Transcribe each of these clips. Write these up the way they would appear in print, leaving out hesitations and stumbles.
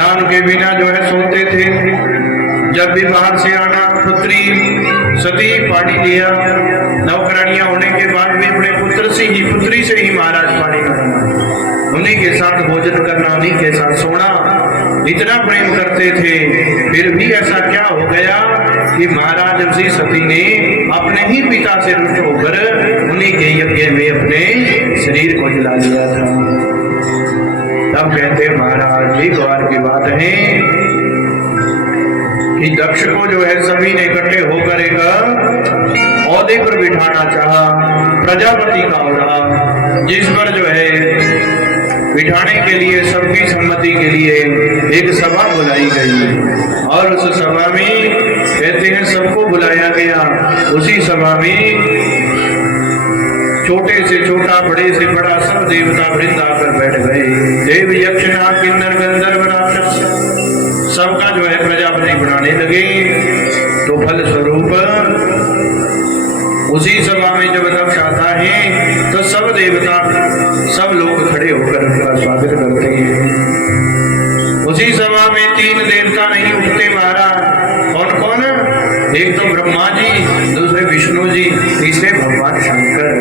ना उनके बिना जो है सोते थे। जब भी बाहर से आना पुत्री सती पानी लिया। नौकरानियां होने के बाद भी अपने पुत्री से ही महाराज पानी करना, उन्हीं के साथ भोजन करना, उन्हीं के साथ सोना, इतना प्रेम करते थे। फिर भी ऐसा क्या हो गया कि महाराज उसी सती ने अपने ही पिता से रुष्ट होकर उन्हीं के यज्ञ में अपने शरीर को जला लिया था। तब कहते महाराज एक बार की बात है कि दक्ष को जो है सभी ने इकट्ठे होकर एक औहदे पर बिठाना चाहा, प्रजापति का औहदा, जिस पर जो है बिठाने के लिए सबकी सम्मति के लिए एक सभा बुलाई गई। और उस सभा में कहते हैं सबको बुलाया गया। उसी सभा में छोटे से छोटा, बड़े से बड़ा सब देवता वृंद आकर बैठ गए। देव यक्ष नाग किन्नर गंधर्व राक्षस सबका जो है प्रजापति बनाने लगे। तो फल स्वरूप उसी सभा में जब दक्ष आता है तो सब देवता, सब लोग खड़े होकर उनका स्वागत करते हैं। उसी सभा में 3 देवता नहीं उठते महाराज। कौन कौन? एक तो ब्रह्मा जी, दूसरे विष्णु जी, तीसरे भगवान शंकर।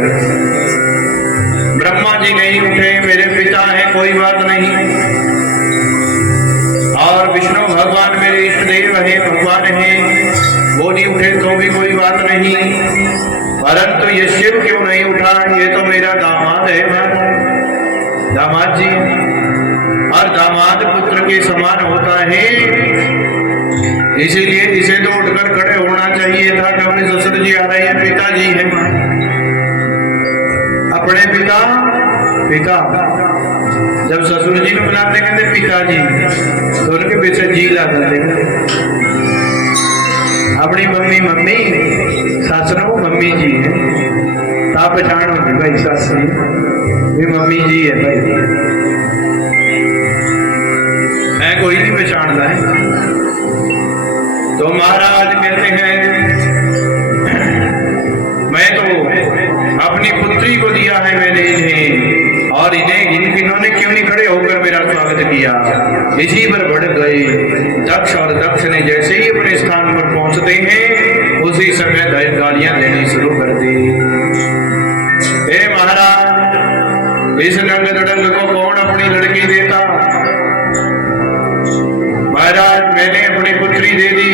ब्रह्मा जी नहीं उठे, मेरे पिता है कोई बात नहीं, और विष्णु भगवान मेरे इष्ट देव है, भगवान है, वो नहीं उठे तो भी कोई बात नहीं। परंतु ये शिव क्यों नहीं उठा? ये तो मेरा दामाद है, दामाद जी, और दामाद पुत्र के समान होता है, इसीलिए इसे तो उठकर खड़े होना चाहिए था कि अपने ससुर जी आ रहे हैं, पिताजी है, अपने पिता जब ससुर जी को बुलाते कहते पिताजी, तो उनके पीछे जी ला देते। अपनी मम्मी सासरों मम्मी जी है, आप पहचान होती भाई, सासरी भी मम्मी जी है भाई, मैं कोई नहीं पहचानता है। तो महाराज कहते हैं मैं तो अपनी पुत्री को दिया है मैंने इन्हें, और इन्होंने क्यों नहीं खड़े होकर मेरा स्वागत किया? इसी पर बढ़ गए दक्ष, और दक्ष ने जैसे ही अपने स्थान पर पहुंचते हैं उसी समय गालियां देनी शुरू कर दी। हे महाराज, इस नंग दड़ंग को कौन अपनी लड़की देता? महाराज मैंने अपनी पुत्री दे दी,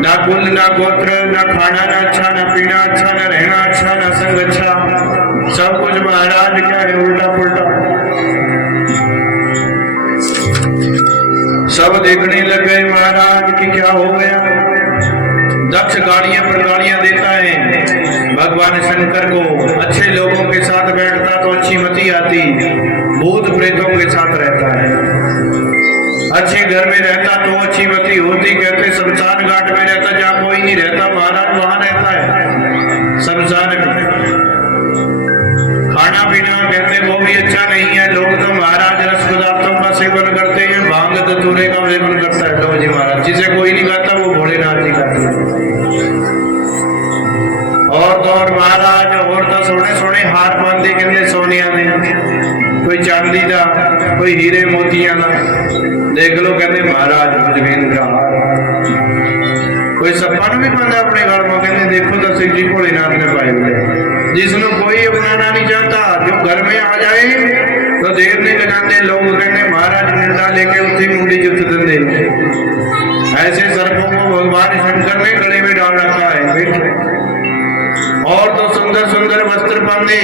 ना कुल ना गोत्र, ना खाना ना अच्छा, ना पीना अच्छा, ना रहना अच्छा, ना संग अच्छा, सब कुछ महाराज क्या है उल्टा पुल्टा। सब देखने लग गए महाराज कि क्या हो गया। दक्ष गाड़ियां पर गाड़ियां देता है भगवान शंकर को, अच्छे लोगों के साथ बैठता तो अच्छी मति आती, भूत प्रेतों के साथ रहता है। अच्छे घर में रहता तो अच्छी मति होती, कहते शमशान घाट में रहता जहाँ कोई नहीं रहता महाराज वहां रहता है शमशान में। खाना पीना कहते वो भी अच्छा नहीं है, लोग तो महाराज रस पदार्थों का सेवन करते हैं, भांग धतूरे का सेवन करता है तो जी महाराज, जिसे कोई नहीं खाता वो भोलेनाथ जी खाते हैं। और तो और महाराज और तो सोने हार बांधे कहते सोनिया में, कोई चांदी का, कोई हीरे मोतिया का, देख लो कहते महाराज मुझमें का हार। कोई सपन भी बंदा अपने घर में कहते देखो तो शिव जी भोलेनाथ ने पाए हुए, जिसमें कोई अपनाना नहीं चाहता, जो घर में आ जाए तो देर नहीं लगाते लोग कहते महाराज निर्दा लेके उसी मुंडी जुट दे। ऐसे सर्पों को भगवान शंकर ने गले में डाल रखा है। और तो सुंदर सुंदर वस्त्र पहने,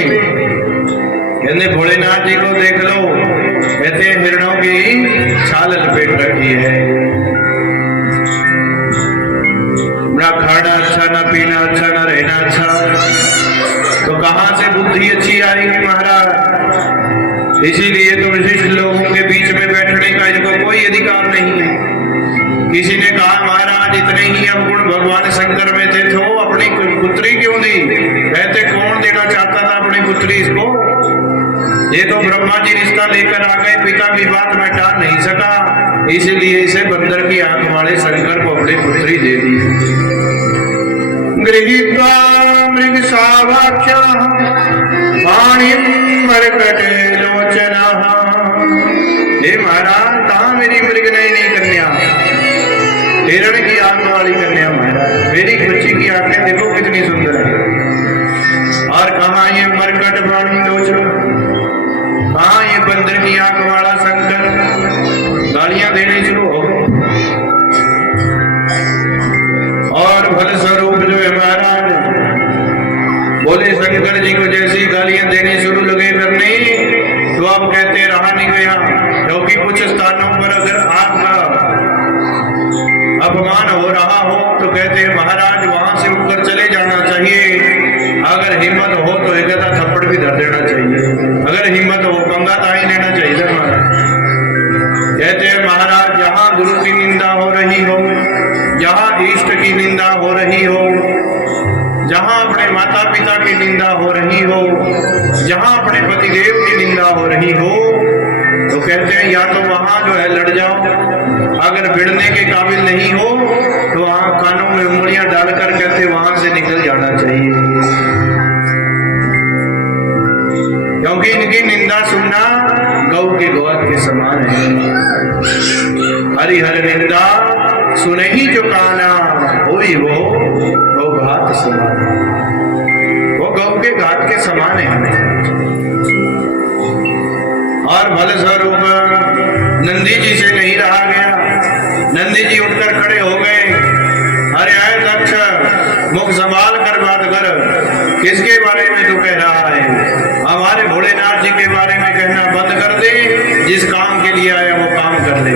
कहते भोलेनाथ जी को देख लो, कहते हिरणों की छाल लपेट रखी है। ना खाना अच्छा, ना पीना अच्छा, ना रहना अच्छा, तो कहां से बुद्धि अच्छी आएगी महाराज? इसीलिए तो विशिष्ट लोगों के बीच में बैठने का इनको कोई अधिकार नहीं है। किसी ने कहा महाराज इतने ही अवगुण भगवान शंकर में थे तो अपनी पुत्री क्यों दी? कहते कौन देना चाहता था अपनी पुत्री इसको? ये तो ब्रह्मा जी रिश्ता लेकर आ गए, पिता की बात मैं टाल नहीं सका, इसलिए इसे बंदर की आंख वाले शंकर को अपनी पुत्री दे दी। गृहीत्वा मृगशावाख्यां वाणीं मरकटे लोचनः हे महाराज कहाँ मेरी मृगनयनी कन्या, हिरण की आंख वाली कन्या महाराज, मेरी बच्ची की आंखें देखो कितनी सुंदर है। और कहाँ ये मरकट प्राणी लोचन, कहाँ ये बंदर की आंख वाला शंकर, गालियां देने शुरू हो गए। और फल स्वरूप जो है महाराज बोले शंकर जी को जैसी गालियां देनी शुरू लगे करने, तो आप कहते रहा नहीं गया, क्योंकि कुछ स्थानों पर अगर आपका अपमान हो रहा हो तो कहते महाराज वहां से उठकर चले जाना चाहिए। अगर हिम्मत हो तो एक आधा थप्पड़ भी धर देना चाहिए, अगर हिम्मत हो पंगा ताई लेना चाहिए महाराज। कहते हैं महाराज जहां गुरु की निंदा हो रही हो, जहां इष्ट की निंदा हो रही हो, जहां अपने माता पिता की निंदा हो रही हो, जहां अपने पतिदेव की निंदा हो रही हो, तो कहते हैं या तो वहां जो है लड़ जाओ, अगर भिड़ने के काबिल नहीं हो तो वहां कानों में उंगलियां डालकर कहते वहां से निकल जाना चाहिए, क्योंकि इनकी निंदा सुनना गौ के गोद के समान है। हरिहर निंदा सुने ही जो काना, होई वो गौ घाट समान, वो गौ के घाट के समान है। और बल स्वरूप नंदी जी से नहीं रहा गया, नंदी जी उठकर खड़े हो गए। अरे आए दक्ष, मुख संभाल कर बात कर, किसके बारे में तू कह रहा है? हमारे भोलेनाथ जी के बारे में कहना बंद कर दे, जिस काम के लिए आया वो काम कर ले।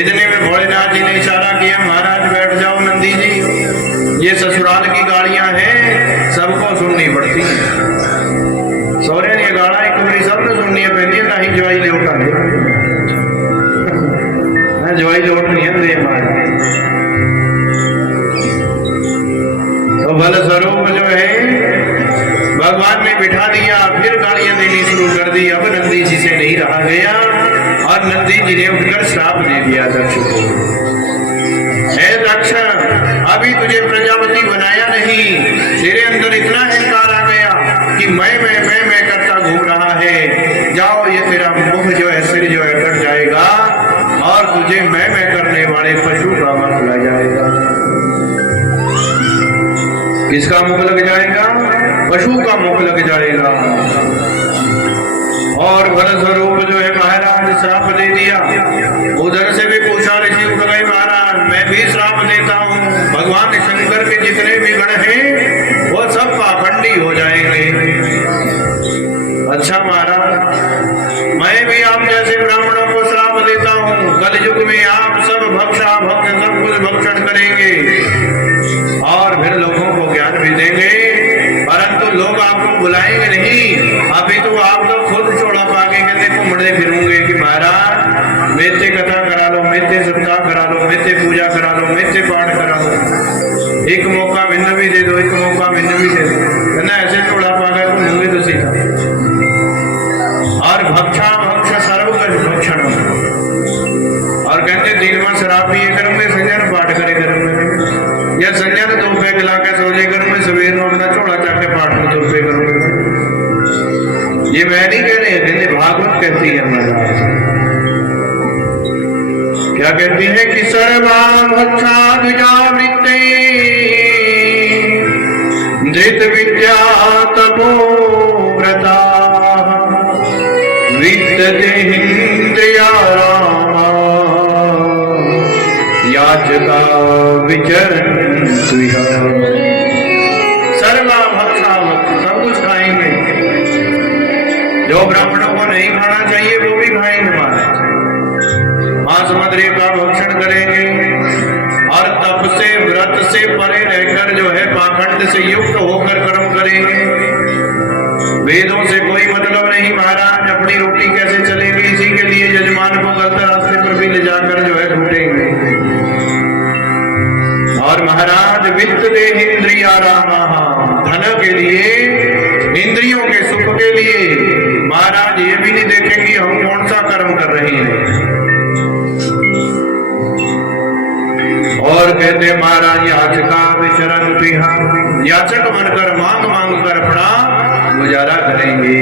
इतने में भोलेनाथ जी ने इशारा किया, महाराज बैठ जाओ नंदी जी, ये ससुराल की गाड़ियां हैं, सबको सुननी पड़ती है। सौरे ने गाड़ा एक मेरी सबने सुननी है पैंती है, नहीं जवाई ले उठा दे, जवाई ले उठ नहीं दे महाराज। तो बल स्वरूप जो है भगवान ने बिठा दिया, फिर गालियां देनी शुरू कर दी। अब नंदी जी से नहीं रहा गया और नंदी जी ने उठकर श्राप दे दिया दक्ष को। हे दक्ष, अभी तुझे प्रजापति बनाया नहीं, तेरे अंदर इतना अहंकार आ गया कि मैं करता घूम रहा है। जाओ, ये तेरा मुख जो है, सिर जो है कट जाएगा और तुझे मैं करने वाले पशु का मुख लग जाएगा। किसका मुख लग जाएगा? पशु का मुख लग जाएगा। और फलस्वरूप जो है महाराज श्राप दे दिया। उधर से भी पूछा ऋषि उठ गए, महाराज मैं भी श्राप देता हूँ, भगवान शंकर के जितने भी गण हैं वो सब पाखंडी हो जाएंगे। अच्छा महाराज, मैं भी आप जैसे ब्राह्मणों को श्राप देता हूँ, कलयुग में आप सब भक्षा भक्त सब कुछ भक्षण करेंगे और फिर लोगों को ज्ञान भी देंगे, परंतु लोग आपको बुलाएंगे नहीं। अभी तो आप लोग खुद चौड़ा पाके कहते घूमने फिरूंगे कि महाराज मेरे कथा करा लो, मेरे सप्ताह करा लो, मेरे पूजा करा लो, मेरे पाठ करा लो, एक मौका भिन्न भी दे दो, एक मौका भिन्न भी दे दो, है ना? ऐसे चौड़ा पाकर घूमोगे तो सीखा। और भक्षा भक्ष सर्वकर भक्षण, और कहते दिन में शराब पिए करूंगे, संजन पाठ करे करूंगे, या संजन 2 पैक ला के सोजे करूंगे, सवेर में अपना चौड़ा चाके पाठ में 2 रुपये करूंगे। ये मैं नहीं कह रही, कहते भागवत कहती है महाराज। क्या कहती है कि सर्वा भक्षा द्विजावृत्ते धृत विद्या तपोव्रता विद्यते इंद्रिया रामा याचका विचरन्तु यः। सर्वा भक्षा, सब कुछ खाएंगे, जो ब्राह्मणों को नहीं खाना चाहिए वो भी खाएंगे महाराज। मांस मदिरा का भक्षण करेंगे और तप से व्रत से परे रहकर जो है पाखंड से युक्त होकर कर्म करेंगे। वेदों से कोई मतलब नहीं महाराज, अपनी रोटी कैसे चलेगी इसी के लिए यजमान को गलत रास्ते पर भी ले जाकर जो है ढूंढेंगे। और महाराज वित्त दे इंद्रिया रामा, धन के लिए, इंद्रियों के सुख के लिए महाराज ये भी नहीं देखेंगे हम कौन सा कर्म कर रहे हैं। और कहते महाराज याचका विचरन्तु यः, याचक बनकर मांग कर अपना गुजारा करेंगे।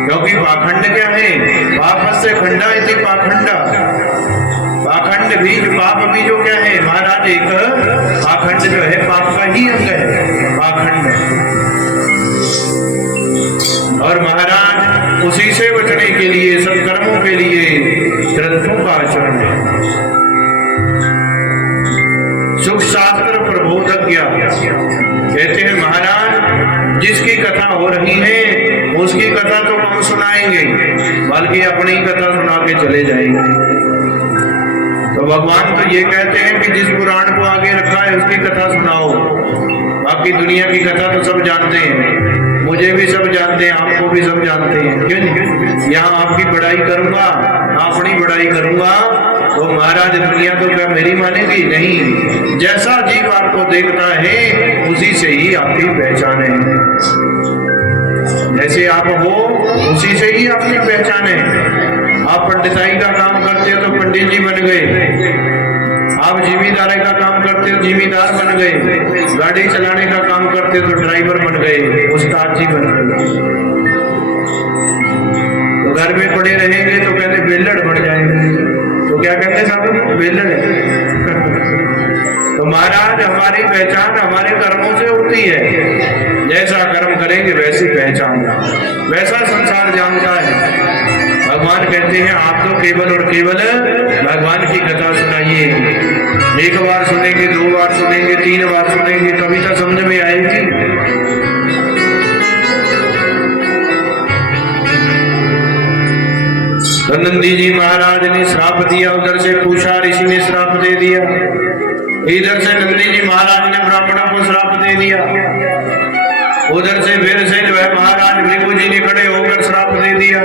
क्योंकि पाखंड क्या है? पाप से खंडा इति पाखंडा। पाखंड बीज पाप भी जो क्या है महाराज, एक पाखंड जो है पाप का ही अंग है पाखंड। और महाराज उसी से बचने के लिए, सत्कर्मों के लिए ग्रंथों का आचरण है। सुख शास्त्र प्रबोधक कहते हैं महाराज, जिसकी कथा हो रही है उसकी कथा तो हम सुनाएंगे, बल्कि अपनी कथा सुना के चले जाएंगे। तो भगवान तो ये कहते हैं कि जिस पुराण को आगे रखा है उसकी कथा सुनाओ। बाकी दुनिया की कथा तो सब जानते हैं, मुझे भी सब जानते हैं, आपको भी सब जानते हैं, क्यों नहीं? यहाँ आपकी बड़ाई करूंगा, अपनी बड़ाई करूंगा तो महाराज दुनिया तो क्या मेरी मानेगी? नहीं। जैसा जीव आपको देखता है उसी से ही आपकी पहचान है। जैसे आप हो उसी से ही आपकी पहचान है। आप पंडिताई का काम करते हो तो पंडित जी बन गए, आप जिम्मेदारी का काम करते हो जिम्मेदार बन गए, गाड़ी चलाने का काम करते हो तो ड्राइवर बन गए, उस्ताद जी बन गए। तो घर में पड़े रहेंगे तो कहते बेलड़ बन जाएंगे, तो क्या कहते साहब? बेलड़। तो महाराज हमारी पहचान हमारे कर्मों से होती है। जैसा कर्म करेंगे वैसी पहचान, वैसा संसार जानता है। भगवान कहते हैं आप तो केवल और केवल भगवान की कथा सुनाइए। एक बार सुनेंगे, दो बार सुनेंगे, तीन बार सुनेंगे, तभी तो समझ में आएगी। तो नंदी जी महाराज ने श्राप दिया, उधर से पूछा ऋषि ने श्राप दे दिया, इधर से नंदी जी महाराज ने ब्राह्मणों को श्राप दे दिया, उधर से फिर से जो है महाराज भृगु जी ने खड़े होकर श्राप दे दिया।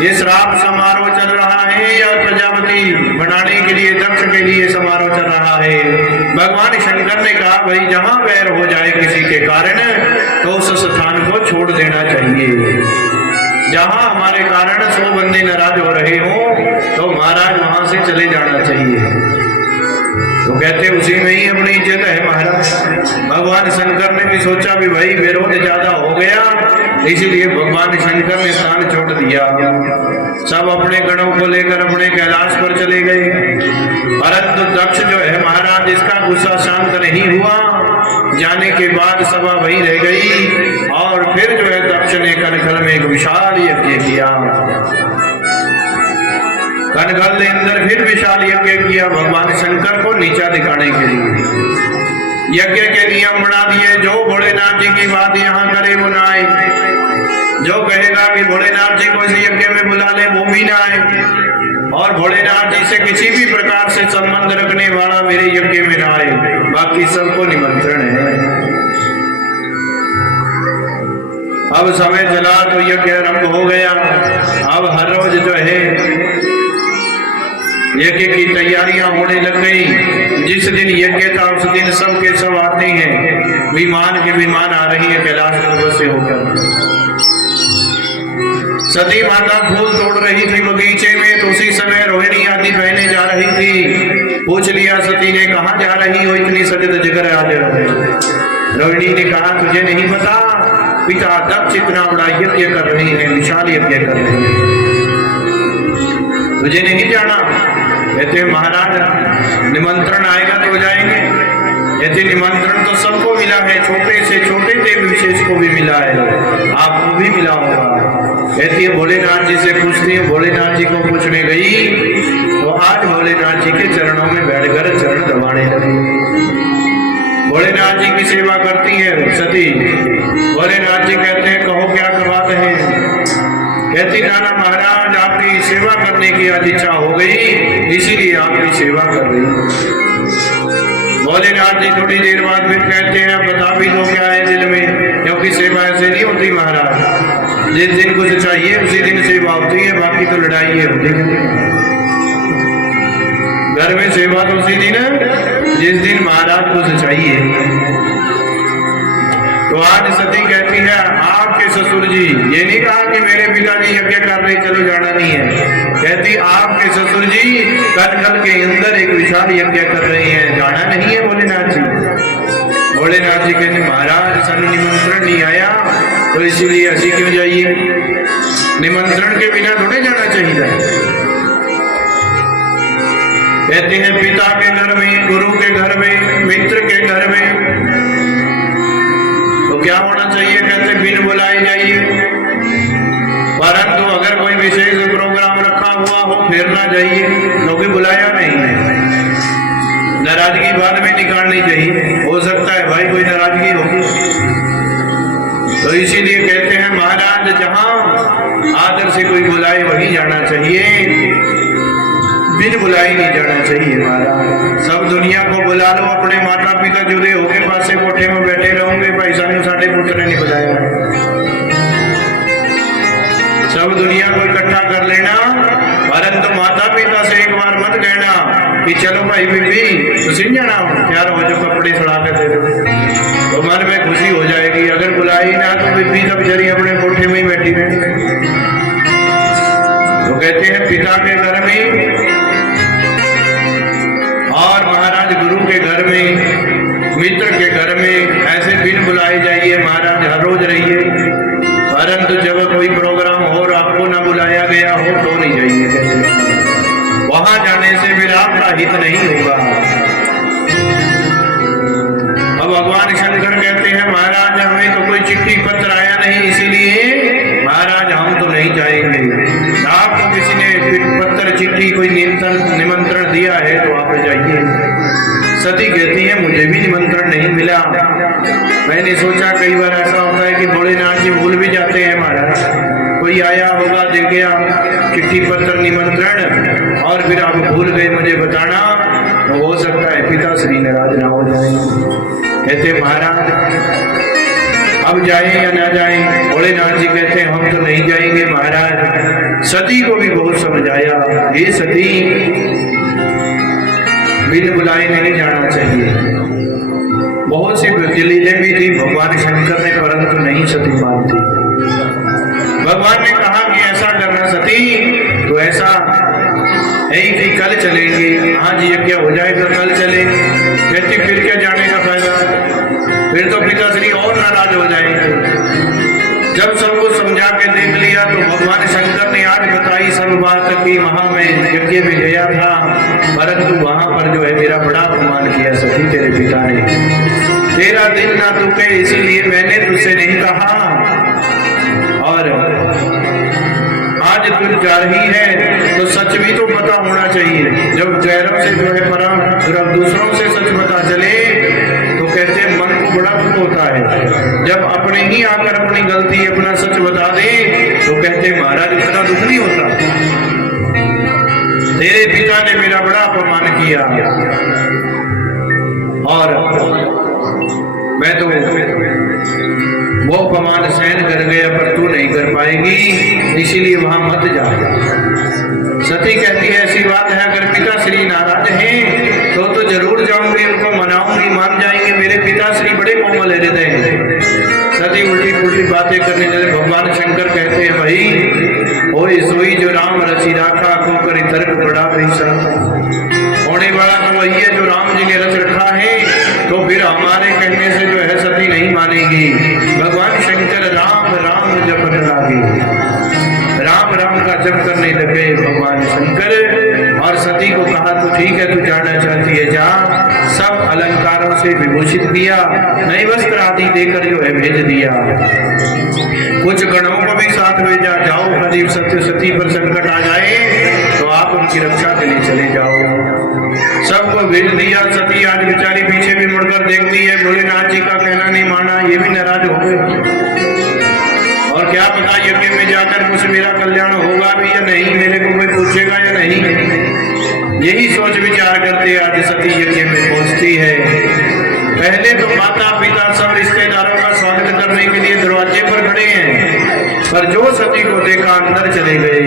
ये श्राप समारोह चल रहा है या प्रजापति बनाने के लिए, दक्ष के लिए समारोह चल रहा है? भगवान शंकर ने कहा भाई जहां वैर हो जाए किसी के कारण तो उस स्थान को छोड़ देना चाहिए। जहां हमारे कारण 100 बंदे नाराज हो रहे हो तो महाराज वहां से चले जाना चाहिए। तो कहते उसी में ही अपनी इज्जत है महाराज। भगवान शंकर ने भी सोचा भी भाई विरोध ज्यादा हो गया, इसीलिए भगवान शंकर ने स्थान छोड़ दिया। सब अपने गणों को लेकर अपने कैलाश पर चले गए। परंतु दक्ष जो है महाराज, इसका गुस्सा शांत नहीं हुआ। जाने के बाद सभा वही रह गई और फिर जो है दक्ष ने कनखल में एक विशाल यज्ञ किया। कनखल ने अंदर फिर विशाल यज्ञ किया भगवान शंकर को नीचा दिखाने के लिए। यज्ञ के नियम बना दिए, जो भोलेनाथ जी की बात यहाँ करे वो ना आए, जो कहेगा कि भोलेनाथ जी को इस यज्ञ में बुला ले वो भी ना आए, और भोलेनाथ जी से किसी भी प्रकार से संबंध रखने वाला मेरे यज्ञ में ना आए। बाकी सबको निमंत्रण है। अब समय चला तो यज्ञ आरंभ हो गया। अब हर रोज जो है यज्ञ की तैयारियां होने लग गई। जिस दिन यज्ञ था उस दिन सब के सब आते हैं, विमान के विमान आ रही है कैलाश पर्वत से होकर। सती माता फूल तोड़ रही थी बगीचे में, तो उसी समय रोहिणी आदि बहने जा रही थी। पूछ लिया सती ने, कहाँ जा रही हो इतनी सजद जगर आज? रोहिणी ने कहा तुझे नहीं पता, पिता दक्ष इतना बड़ा यज्ञ कर रही है, विशाल यज्ञ कर रही है, तुझे नहीं जाना? कहते महाराज निमंत्रण आएगा तो जाएंगे। कहते निमंत्रण तो सबको मिला है, छोटे से छोटे देव विशेष को भी मिला है, आपको भी मिला होगा। कहती है भोलेनाथ जी से पूछती है। भोलेनाथ जी को पूछने गई तो आज भोलेनाथ जी के चरणों में बैठकर चरण दबाने लगी। भोलेनाथ जी की सेवा करती है सती। भोलेनाथ जी कहते हैं कहो क्या बात है? कहती नाना महाराज आपकी सेवा करने की आज इच्छा हो गई, इसीलिए आपकी सेवा कर रही हूँ। भोलेनाथ जी थोड़ी देर बाद फिर कहते हैं बता भी दो क्या है दिल में, क्योंकि सेवा ऐसे नहीं होती महाराज। जिस दिन कुछ चाहिए उसी दिन सेवा होती है, बाकी तो लड़ाई है होती है। घर में सेवा तो उसी दिन जिस दिन महाराज कुछ चाहिए। तो आज सती कहती है आपके ससुर जी, ये नहीं कहा कि मेरे पिताजी यज्ञ कर रहे चलो जाना नहीं है, कहती आपके ससुर जी कनखल के अंदर एक विशाल यज्ञ कर रहे हैं, जाना नहीं है भोलेनाथ जी। भोलेनाथ जी कहते महाराज सन निमंत्रण नहीं आया तो इसीलिए ऐसी क्यों जाइए। निमंत्रण के बिना थोड़े जाना चाहिए। कहते हैं पिता के घर में, गुरु के घर में, मित्र के घर में तो क्या होना चाहिए? कहते बिन बुलाए जाइए। परंतु अगर कोई विशेष प्रोग्राम रखा हुआ हो फिर ना जाइए, क्योंकि बुलाया नहीं है। नाराजगी बाद में निकालनी चाहिए, हो सकता है भाई कोई नाराजगी होगी। तो इसीलिए कहते हैं महाराज जहां आदर से कोई बुलाए वहीं जाना चाहिए, बिन बुलाए नहीं जाना चाहिए। महाराज सब दुनिया को बुला लो, अपने माता पिता जुड़े होके पासे कोठे में बैठे रहोगे, भाई साहब साढ़े पुत्र ने नहीं बुलाया। सब दुनिया को इकट्ठा कर लेना, परंतु माता पिता से एक बार मत कहना कि चलो भाई बीबी सुन जाना यार हो जो कपड़े छुड़ा के दे दो, तो मन में खुशी हो जाएगी। अगर बुलाई ना तो बीबी सब जरी अपने कोठे में ही बैठी रहेगी। तो कहते हैं पिता के घर में और महाराज गुरु के घर में, मित्र के घर में ऐसे बिन बुलाए जाइए महाराज, हर रोज रहिए। परंतु जब कोई प्रोग्राम हो और आपको ना बुलाया गया हो तो नहीं जाइए, वहां जाने से फिर आपका हित नहीं होगा। अब भगवान शंकर कहते हैं महाराज हमें तो कोई चिट्ठी पत्र आया नहीं, इसीलिए महाराज हम तो नहीं जाएंगे। आपको किसी ने पत्र चिट्ठी कोई निमंत्रण दिया है तो आप जाइए। सती कहती है मुझे भी निमंत्रण नहीं मिला। मैंने सोचा कई बार ऐसा होता है कि भोलेनाथ जी भूल भी जाते हैं महाराज, कोई आया होगा दे गया चिट्ठी पत्र निमंत्रण और फिर आप भूल गए मुझे बताना, तो हो सकता है पिता श्री नाराज ना हो जाए। कहते महाराज अब जाए या ना जाए? भोलेनाथ जी कहते हैं हम तो नहीं जाएंगे महाराज। सती को भी बहुत समझाया, ये सती बिन बुलाए नहीं जाना चाहिए। बहुत सी दलीलें भी थी भगवान शंकर ने, परंतु नहीं सती मानती। भगवान ने कहा कि ऐसा करना सती तो ऐसा है कि कल चलेंगे। हाँ जी यज्ञ हो जाए तो कल चले। कहती फिर क्या जाने का फायदा, फिर तो पिताश्री और नाराज हो जाएंगे। जब सबको समझा के देख लिया तो भगवान शंकर ने आज बताई सब बात की वहां मैं यज्ञ में गया था, परंतु वहां पर जो है मेरा बड़ा अपमान किया सती तेरे पिता ने। तेरा दिल ना दुखे इसीलिए मैंने तुझसे नहीं कहा, और आज तू जा रही है तो सच भी तो पता होना चाहिए। जब गैरों से जो है परम जब दूसरों से सच पता चले तो कहते हैं मन को बड़ा दुख होता है। जब अपने ही आकर अपनी गलती अपना सच बता दे तो कहते महाराज इतना दुख नहीं होता। तेरे पिता ने मेरा बड़ा अपमान किया और मैं तो वो अपमान सहन कर गया, पर तू नहीं कर पाएगी, इसीलिए वहां मत जा। सती कहती है ऐसी बात है अगर पिता श्री नाराज हैं तो जरूर जाऊंगी, उनको मनाऊंगी, मान जाएंगे। मेरे पिता श्री बड़े कोमल हृदय हैं। सती उल्टी पुल्टी बातें करने लगे। भगवान शंकर कहते हैं भाई ओए सोई जो राम रची राखा को करी तर्क बड़ा होने वाला तो वही है जो राम जी ने रच रखा है, तो फिर हमारे कहने से जो है सती नहीं मानेगी। भगवान शंकर राम राम जपने लगे, राम राम का जप करने लगे भगवान शंकर। और सती को कहा तो ठीक है तू जाना चाहती है जा। सब अलंकारों से विभूषित किया, नए वस्त्र आदि देकर जो है भेज दिया। कुछ गणों को भी साथ भेजा, जाओ कभी सत्य सती पर संकट आ जाए तो आप उनकी रक्षा के लिए चले जाओ। सबको भेज दिया। सती आज बेचारी पीछे भी मुड़कर देखती है, भोलेनाथ जी का कहना नहीं माना, ये भी नाराज हो गए। और क्या पता यज्ञ में जाकर कुछ मेरा कल्याण होगा भी या नहीं, मेरे को कोई पूछेगा या नहीं, यही सोच विचार करते आज सती यज्ञ में पहुंचती है। पहले तो माता पिता सब रिश्तेदारों का स्वागत करने के लिए दरवाजे पर खड़े हैं, पर जो सती को देखा अंदर चले गए।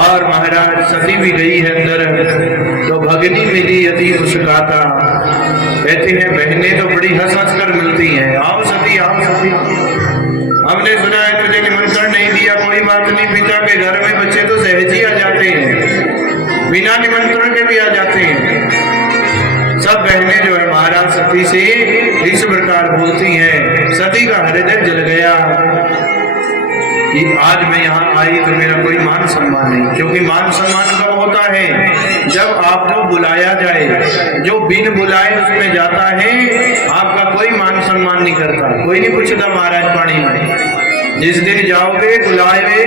और महाराज सती भी गई है अंदर, तो भगनी मिली यदि मुस्कुराता। कहती है बहनें तो बड़ी हंस हंस कर मिलती हैं, आओ सती आओ सती, हमने सुना है तुझे निमंत्रण नहीं दिया, कोई बात नहीं, पिता के घर में बच्चे तो सहज ही आ जाते हैं, बिना निमंत्रण के भी आ जाते हैं। सब बहनें जो है महाराज सती से इस प्रकार बोलती हैं। सती का हृदय जल गया। कि आज मैं यहाँ आई तो मेरा कोई मान सम्मान नहीं, क्योंकि मान सम्मान कब होता है? जब आपको बुलाया जाए। जो बिन बुलाए उसमें जाता है, आपका कोई मान सम्मान नहीं करता, कोई नहीं पूछता महाराज पानी में। जिस दिन जाओगे बुलाए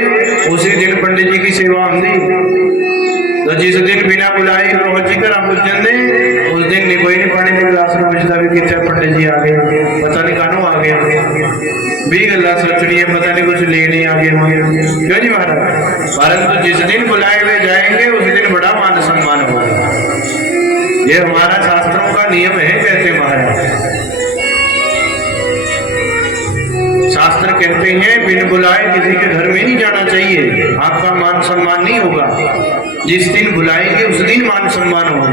उसी दिन पंडित जी की सेवा होंगी। तो जिस दिन बिना बुलाए रोहत जी कर पूछ दे, उस दिन नहीं कोई नहीं पानी के गिलास में पूछता भी कितने पंडित जी आ गए, पता नहीं कानू आ गए भी गला सोचनी है, पता नहीं कुछ लेने आ गए होंगे, क्यों नहीं महाराज? परंतु जिस दिन बुलाए हुए जाएंगे उस दिन बड़ा मान सम्मान होगा। ये हमारा शास्त्रों का नियम है, कहते महाराज। शास्त्र कहते हैं बिन बुलाए किसी के घर में नहीं जाना चाहिए, आपका मान सम्मान नहीं होगा। जिस दिन बुलाएंगे उस दिन मान सम्मान होगा,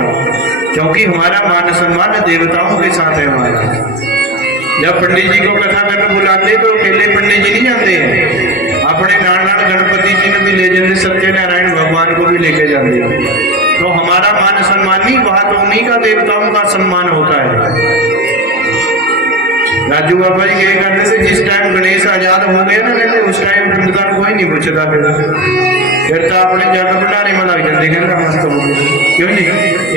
क्योंकि हमारा मान सम्मान देवताओं के साथ है हमारा। जब पंडित जी को कथा करने बुलाते तो अकेले पंडित जी नहीं जाते हैं, अपने नान गणपति जी ने भी ले जाते, सत्यनारायण भगवान को भी लेके जाते हैं। तो हमारा मान सम्मान नहीं, वहां तो उन्हीं का देवताओं का सम्मान होता है। राजू बाबा जी ये करते थे, जिस टाइम गणेश आजाद हो गए ना कहते, उस टाइम पिंडदान कोई नहीं पूछता, फिर तो अपने जग भंडारे में लग जाते, कहता मस्त हो गए, क्यों नहीं?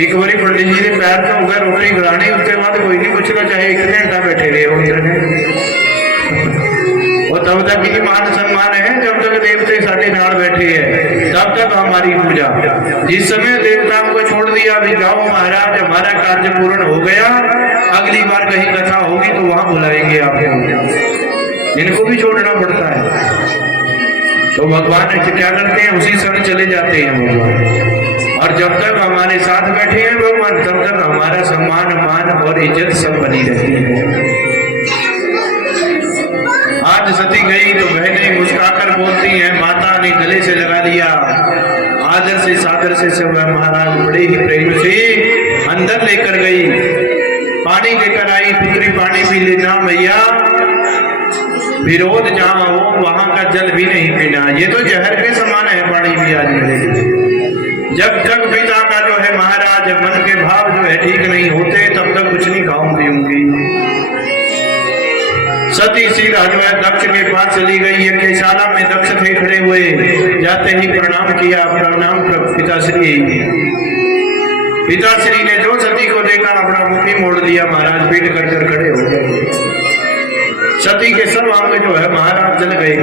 एक बारी पंडित जी ने पैर तो हो गए रोटी खिलाने, उसके बाद कोई नहीं पूछता, चाहे 1 घंटा बैठे रहे उधर। और तब तक की मान सम्मान है जब तक देवते साढ़े नाड़ बैठे हैं, तब तक हमारी पूजा। जिस समय देवताओं को छोड़ दिया, अभी जाओ महाराज हमारा कार्य पूर्ण हो गया, अगली बार कहीं कथा होगी तो वहां बुलाएंगे आपको, इनको भी छोड़ना पड़ता है। तो भगवान क्या करते हैं, उसी समय चले जाते हैं भगवान। और जब तक हमारे साथ बैठे हैं भगवान, तब तक हमारा सम्मान मान और इज्जत सब बनी रहती है। आज सती गई तो बहनें मुस्कुराकर बोलती हैं, माता ने गले से लगा लिया, आदर से सादर से सब महाराज बड़े ही प्रेम से अंदर लेकर गई, पानी लेकर आई, पुत्री पानी पी लेना मैया, विरोध जहां हो वहां का जल भी नहीं पीना। ये तो जहर के समान है पानी भी आज मेरे लिए। जब तक पिता का जो है महाराज मन के भाव जो है ठीक नहीं होते, तब तक कुछ नहीं खाऊं पीऊंगी। सती सीधा जो है दक्ष के पास चली गई है, केशाला में दक्ष थे खड़े हुए, जाते ही प्रणाम किया, प्रणाम पिताश्री। पिताश्री ने जो सती को देखा अपना मुख ही मोड़ दिया, महाराज पीट कर खड़े हो गए। सती के सब अंग जो है महाराज जल गए।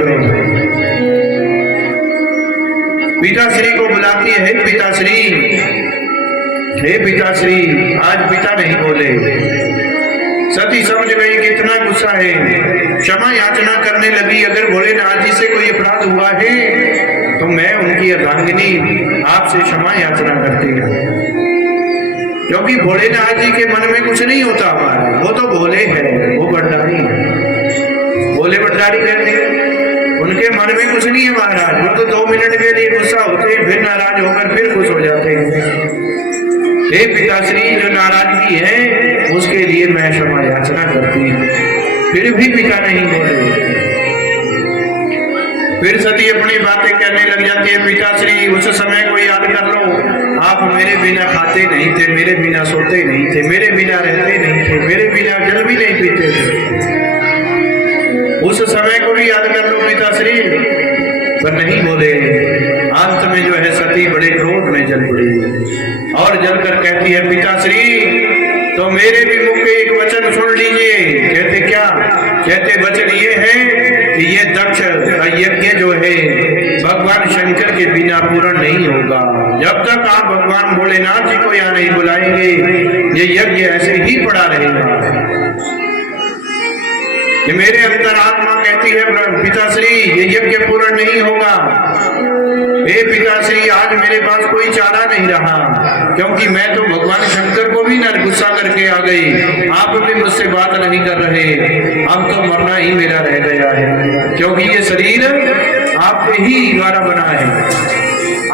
पिताश्री को बुलाती है, पिताश्री, हे पिताश्री, आज पिता नहीं बोले। सती समझ गई कितना गुस्सा है, क्षमा याचना करने लगी, अगर भोलेनाथ जी से कोई अपराध हुआ है तो मैं उनकी अर्धांगिनी आपसे क्षमा याचना करती हूँ, क्योंकि भोलेनाथ जी के मन में कुछ नहीं होता हमारा, वो तो भोले है, वो भंडारी है, भोले भंडारी कहते हैं, उनके मन में कुछ नहीं है महाराज। वो तो 2 मिनट के लिए गुस्सा होते हैं, फिर नाराज होकर फिर खुश हो जाते हैं। हे पिताश्री, जो नाराजगी है उसके लिए मैं क्षमा याचना करती हूँ। फिर भी पिता नहीं बोले। फिर सती अपनी बातें कहने लग जाती है, पिताश्री उस समय को याद कर लो, आप मेरे बिना खाते नहीं थे, मेरे बिना सोते नहीं थे, मेरे बिना रहते नहीं थे, मेरे बिना जल भी नहीं पीते थे। उस समय को भी याद कर लो पिताश्री, पर नहीं बोले। अंत में जो है सती बड़े क्रोध में जल पड़ी और जलकर कहती है, पिताश्री तो मेरे भी मुख के एक वचन सुन लीजिए। कहते क्या? कहते वचन ये है कि ये दक्ष का यज्ञ जो है भगवान शंकर के बिना पूर्ण नहीं होगा। जब तक आप भगवान भोलेनाथ जी को यहाँ नहीं बुलाएंगे, ये यज्ञ ऐसे ही पड़ा रहेगा। ये मेरे अंदर आत्मा कहती है, पिताश्री ये यज्ञ पूर्ण नहीं होगा। हे पिताश्री, आज मेरे पास कोई चारा नहीं रहा, क्योंकि मैं तो भगवान शंकर को भी न गुस्सा करके आ गई, आप भी मुझसे बात नहीं कर रहे, अब तो मरना ही मेरा रह गया है, क्योंकि ये शरीर आपके ही द्वारा बना है,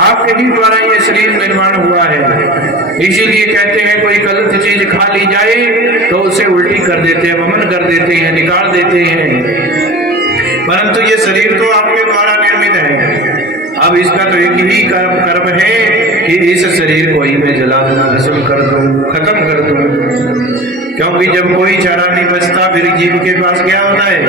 आपके ही द्वारा ये शरीर निर्माण हुआ है। इसीलिए कहते हैं कोई गलत चीज खा ली जाए तो उसे उल्टी कर देते हैं, वमन कर देते हैं, निकाल देते हैं, परंतु ये शरीर तो आपके द्वारा निर्मित है। अब इसका तो एक ही कर्म है कि इस शरीर को ही मैं जला दूं, भस्म कर दूं, खत्म कर दूं। क्योंकि जब कोई चारा नहीं बचता फिर जीव के पास क्या होता है,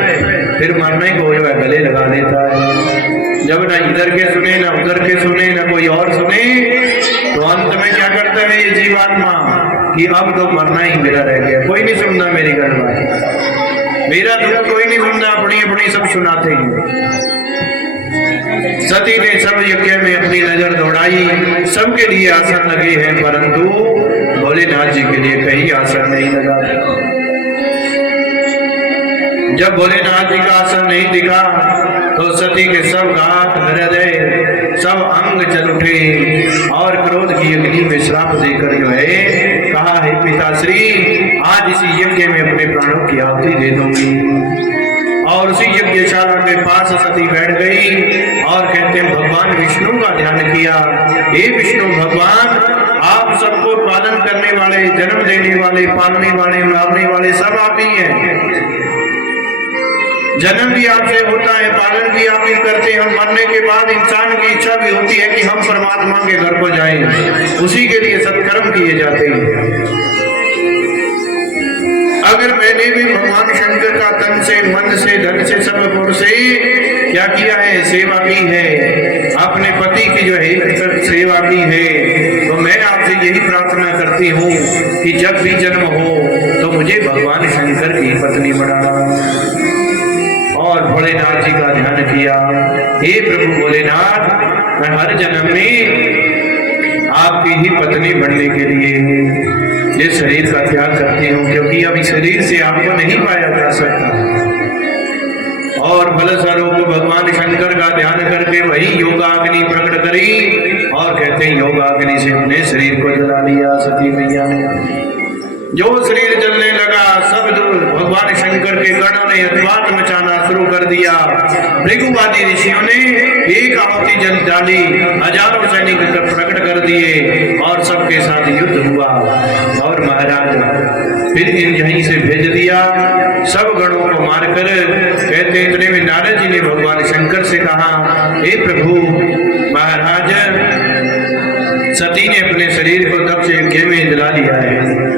फिर मरने को जो है गले लगा देता है। जब ना इधर के सुने ना उधर के सुने ना कोई और सुने, तो अंत में क्या करता है ये जीवात्मा कि अब तो मरना ही मेरा रह गया, कोई नहीं सुनना मेरी गलबात, मेरा दुख कोई नहीं सुनना, अपनी अपनी सब सुनाते हैं। सती ने सब यज्ञ में अपनी नजर दौड़ाई, सबके लिए आसन लगे हैं, परंतु भोलेनाथ जी के लिए कहीं आसन नहीं लगा। जब भोलेनाथ जी का आसन नहीं दिखा तो सती के सब गात हृदय सब अंग जल उठे और क्रोध की अग्नि में श्राप देकर जो है कहा, है पिताश्री आज इसी यज्ञ में अपने प्राणों की आहुति दे दूंगी। और उसी यज्ञशाला के पास सती बैठ गई और कहते हैं भगवान विष्णु का ध्यान किया। हे विष्णु भगवान, आप सबको पालन करने वाले, जन्म देने वाले, पालने वाले, मारने वाले सब आप ही हैं। जन्म भी आपसे होता है, पालन भी आप ही करते हैं। हम मरने के बाद इंसान की इच्छा भी होती है कि हम परमात्मा के घर को जाएं, उसी के लिए सत्कर्म किए जाते हैं। अगर मैंने भी भगवान शंकर का तन से, मन से, धन से, सब ओर से क्या किया है, सेवा की है, अपने पति की जो है सेवा की है, तो मैं आपसे यही प्रार्थना करती हूँ कि जब भी जन्म हो तो मुझे भगवान शंकर की पत्नी बनाना। और भोलेनाथ जी का ध्यान किया, हे प्रभु भोलेनाथ, मैं हर जन्म में आपकी ही पत्नी बनने के लिए ये शरीर का त्याग करती हूँ, क्योंकि अभी शरीर से आपको नहीं पाया जा सकता। और फलस्वरूप भगवान शंकर का ध्यान करके वही योगाग्नि प्रकट करी और कहते हैं योगाग्नि से अपने शरीर को जला लिया सती मैया ने। जो शरीर जलने लगा, सब भगवान शंकर के गणों ने अतिवात मचाना शुरू कर दिया। भृगुवादी ऋषियों ने एक आहुति जल डाली, हजारों सैनिक प्रकट कर दिए और सबके साथ युद्ध हुआ। और महाराज फिर यहीं से भेज दिया सब गणों को मारकर। कहते इतने में नारद जी ने भगवान शंकर से कहा, हे प्रभु महाराज, सती ने अपने शरीर को दक्ष यज्ञ में जला लिया है।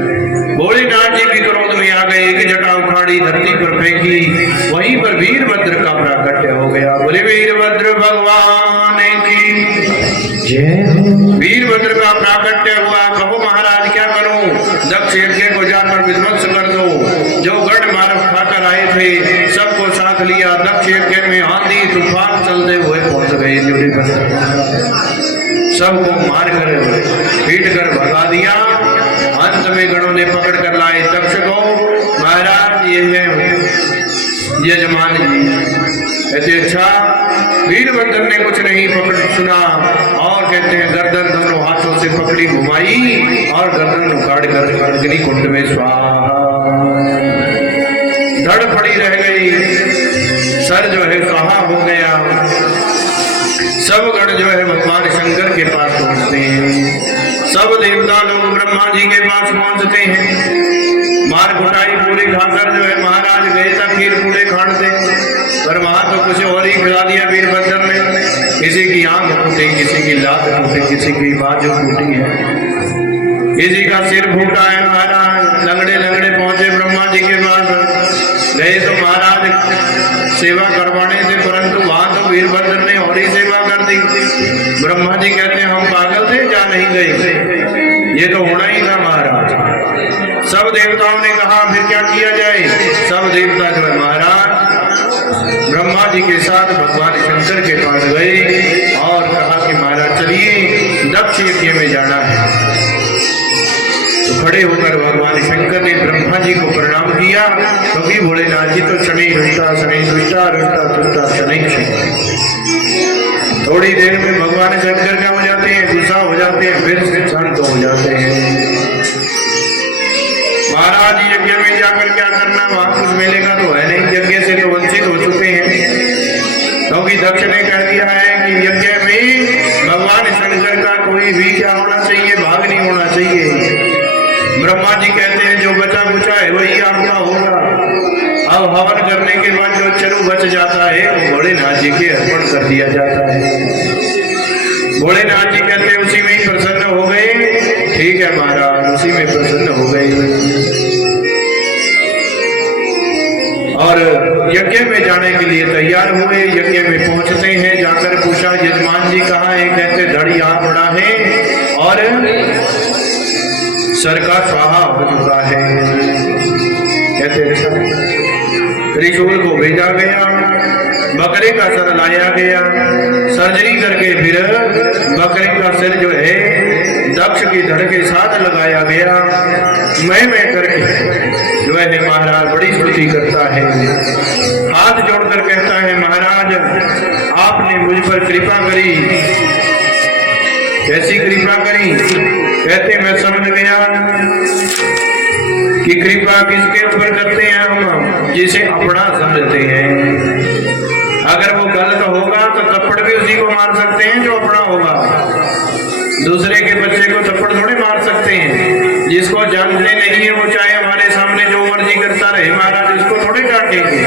भोलेनाथ जी भी क्रोध में आ गए, एक जटा उखाड़ी धरती पर फेंकी, वहीं पर वीरभद्र का प्राकट्य हो गया। बोले वीरभद्र भगवान की जय। वीरभद्र का प्राकट्य हुआ। कहो महाराज क्या करूं? दक्ष यज्ञ को जाकर विध्वंस कर दो। जो गढ़ मार खाकर आए थे सबको साथ लिया। दक्ष यज्ञ में आंधी तूफान चलते हुए पहुंच गए। सबको मारकर पीट कर भगा दिया। अंत में गणों ने पकड़ कर लाए दक्ष को। महाराज ये है यजमान जी। कहते अच्छा। वीरभद्र ने कुछ नहीं पकड़ सुना और कहते हैं गर्दन दोनों हाथों से पकड़ी, घुमाई और गर्दन उखाड़ कर अग्नि कुंड में स्वाहा। धड़ पड़ी रह गई, सर जो है स्वाहा हो गया। सब गण जो है भगवान शंकर के पास पहुंचते हैं। सब देवता लोग ब्रह्मा जी के पास पहुंचते हैं। मार घुटाई पूरी खाकर जो है महाराज गए था खीर पूरे खाते, पर वहां तो कुछ और ही खिला दिया वीरभद्र ने। किसी की आंख फूटी, किसी की लात फूटी, किसी की बाजू फूटी है, किसी का सिर फूटा है। महाराज लंगड़े लंगड़े पहुंचे ब्रह्मा जी के पास। गए तो महाराज सेवा करवाने से, परंतु वहां तो वीरभद्र ने और ही सेवा कर दी। ब्रह्मा जी कहते हैं हम पागल थे, जा नहीं गए, ये तो होना ही था महाराज। सब देवताओं ने कहा फिर क्या किया जाए। सब देवता जो है महाराज ब्रह्मा जी के साथ भगवान शंकर के पास गए और कहा कि महाराज चलिए दक्ष यज्ञ में जाना है। तो खड़े होकर भगवान शंकर ने ब्रह्मा जी को प्रणाम किया, क्योंकि तो भोलेनाथ जी तो शनि रुष्टा शनि दुष्टा रुष्टा तुष्टा शनि। थोड़ी देर में भगवान शंकर क्या हो जाते हैं, गुस्सा हो जाते हैं, फिर से शांत हो जाते हैं। महाराज यज्ञ में जाकर क्या करना, वहां कुछ मिलेगा तो है नहीं, यज्ञ से तो वंचित हो चुके हैं। क्योंकि दक्ष ने कह दिया है कि यज्ञ में भगवान शंकर का कोई भी क्या होना चाहिए, भाग नहीं होना चाहिए। ब्रह्मा जी कहते हैं जो बचा कुचा है वही आपका होगा। अब हवन करने के बाद जो चरु बच जाता है वो भोलेनाथ जी के अर्पण कर दिया जाता है। भोलेनाथ जी कहते हैं उसी में ही प्रसन्न हो गए। ठीक है महाराज, उसी में प्रसन्न हो गए। और यज्ञ में जाने के लिए तैयार हुए। यज्ञ में पहुंचते हैं, जाकर पूछा यजमान जी कहाँ है? कहते धड़ी यहाँ पड़ा है और सर का स्वाहा हो चुका है। कहते त्रिशूल को भेजा गया, बकरे का सर लाया गया, सर्जरी करके फिर बकरे का सिर जो है दक्ष की धड़ के साथ लगाया गया। मैं करके जो है महाराज बड़ी स्तुति करता है, हाथ जोड़कर कहता है महाराज आपने मुझ पर कृपा करी। कैसी कृपा करी? कहते मैं समझ गया कि कृपा किसके ऊपर करते हैं हम? जिसे अपना समझते हैं। अगर वो गलत होगा तो थप्पड़ भी उसी को मार सकते हैं जो अपना होगा। दूसरे के बच्चे को थप्पड़ थोड़े मार सकते हैं। जिसको जानते नहीं है वो चाहे हमारे सामने जो मर्जी करता रहे, महाराज इसको थोड़े डांटेंगे।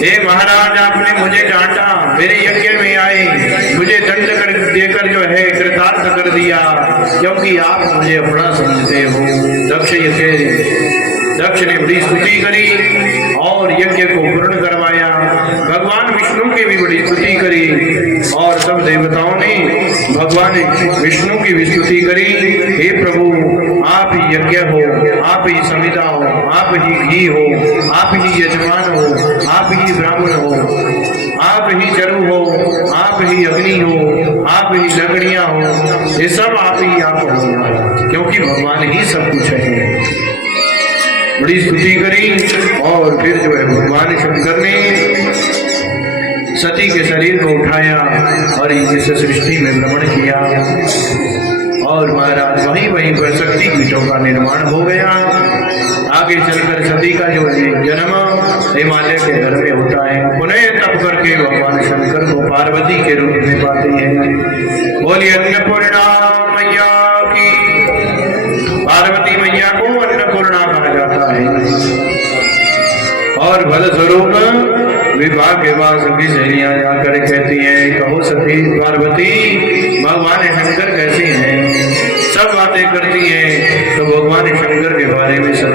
हे महाराज आपने मुझे डांटा, मेरे यज्ञ में आए, मुझे दंड कर देकर जो है कृतार्थ कर दिया, क्योंकि आप मुझे अपना समझते हो। दक्ष ने बड़ी स्तुति करी और यज्ञ को पूर्ण करवाया। भगवान विष्णु की भी बड़ी स्तुति करी और सब देवताओं ने भगवान विष्णु की भी स्तुति करी। हे प्रभु आप ही यज्ञ हो, आप ही समिता हो, आप ही घी हो, आप ही यजमान हो, आप ही ब्राह्मण हो, आप ही चरु हो, आप ही अग्नि हो, आप ही लकड़ियां हो, ये सब आप ही आप हो, क्योंकि भगवान ही सब कुछ है। बड़ी स्तुति करी और फिर जो है भगवान शंकर ने सती के शरीर को उठाया और इस सृष्टि में भ्रमण किया और महाराज वहीं पर शक्ति पीठों का निर्माण हो गया। आगे चलकर सती का जो जन्म हिमालय के घर में होता है। पुनः तप करके भगवान शंकर को पार्वती के रूप में पाते हैं। बोलिए अन्नपूर्णा मैया की। पार्वती मैया को अन्नपूर्णा कहा जाता है और बल स्वरूप विवाह के बाद सभी सहेलियां जाकर कहती हैं कहो सती पार्वती भगवान शंकर कैसे हैं? सब बातें करती हैं तो भगवान शंकर के बारे में सब